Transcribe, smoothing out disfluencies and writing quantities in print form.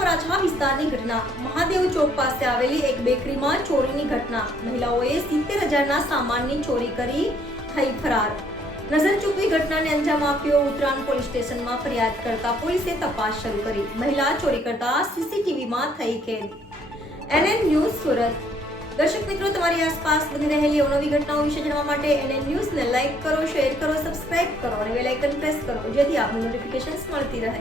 વરાછા વિસ્તારની ઘટના. મહાદેવ ચોક પાસે આવેલી એક બેકરીમાં ચોરીની ઘટના. મહિલાઓએ 70,000ના સામાનની ચોરી કરી થઈ ફરાર. નજર ચૂકવી ઘટનાને અંજામ આપ્યો. ઉત્તરાયણ પોલીસ સ્ટેશનમાં ફરિયાદ કરતા પોલીસે તપાસ શરૂ કરી. મહિલા ચોરી કરતા સીસીટીવીમાં થઈ કેદ. NN news Surat. દર્શક મિત્રો, તમારી આસપાસ બની રહેલી અવનવી ઘટનાઓ વિશે જાણવા માટે NN ન્યૂઝને લાઇક કરો, શેર કરો, સબસ્ક્રાઇબ કરો અને બેલ આઇકન પ્રેસ કરો, જેથી આપને નોટિફિકેશન્સ મળતી રહે.